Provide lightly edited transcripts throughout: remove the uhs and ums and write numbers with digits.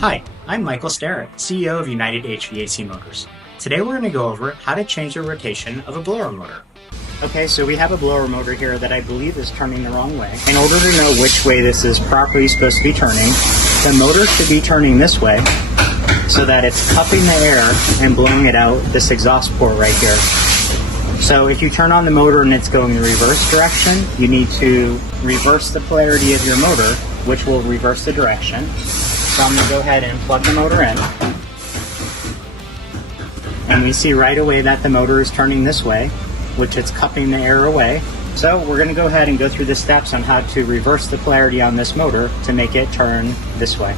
Hi, I'm Michael Starrett, CEO of United HVAC Motors. Today we're going to go over how to change the rotation of a blower motor. Okay, so we have a blower motor here that I believe is turning the wrong way. In order to know which way this is properly supposed to be turning, the motor should be turning this way so that it's cupping the air and blowing it out this exhaust port right here. So if you turn on the motor and it's going in the reverse direction, you need to reverse the polarity of your motor, which will reverse the direction. So I'm going to go ahead and plug the motor in. And we see right away that the motor is turning this way, which it's cupping the air away. So we're going to go ahead and go through the steps on how to reverse the polarity on this motor to make it turn this way.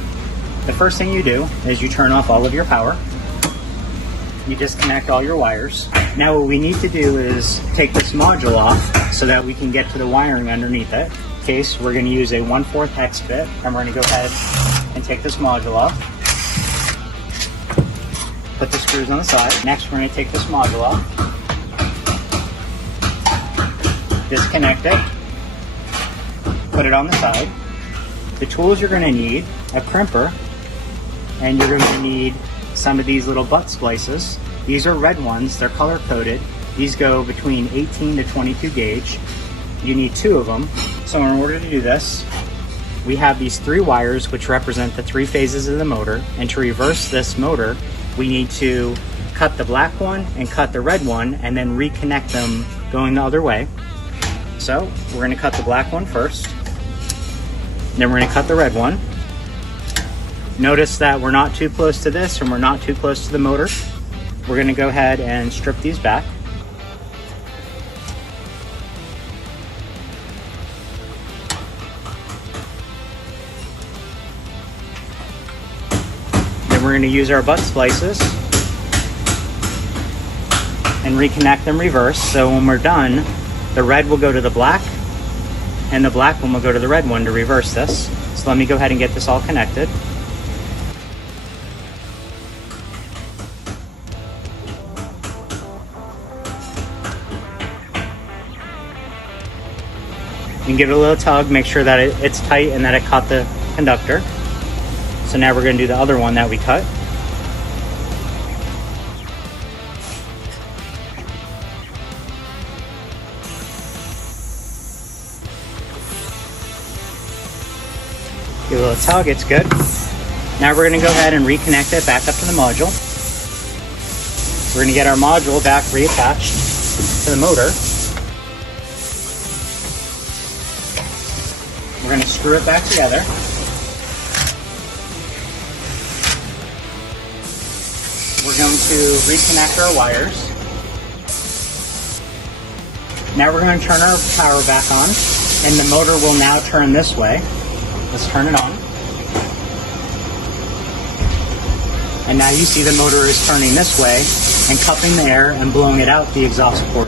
The first thing you do is you turn off all of your power. You disconnect all your wires. Now what we need to do is take this module off so that we can get to the wiring underneath it. In this case, we're going to use a 1/4 hex bit, and we're going to go ahead and take this module off. Put the screws on the side. Next, we're going to take this module off. Disconnect it. Put it on the side. The tools you're going to need: a crimper, and you're going to need some of these little butt splices. These are red ones. They're color coded. These go between 18 to 22 gauge. You need 2 of them. So in order to do this, we have these 3 wires which represent the 3 phases of the motor, and to reverse this motor we need to cut the black one and cut the red one and then reconnect them going the other way. So we're going to cut the black one first, then we're going to cut the red one. Notice that we're not too close to this and we're not too close to the motor. We're going to go ahead and strip these back. We're going to use our butt splices and reconnect them reverse. So when we're done, the red will go to the black and the black one will go to the red one to reverse this. So let me go ahead and get this all connected. You can give it a little tug, make sure that it's tight and that it caught the conductor. So now we're going to do the other one that we cut. Give it a little tug, it's good. Now we're going to go ahead and reconnect it back up to the module. We're going to get our module back reattached to the motor. We're going to screw it back together. We're going to reconnect our wires. Now we're going to turn our power back on, and the motor will now turn this way. Let's turn it on. And now you see the motor is turning this way and cupping the air and blowing it out the exhaust port.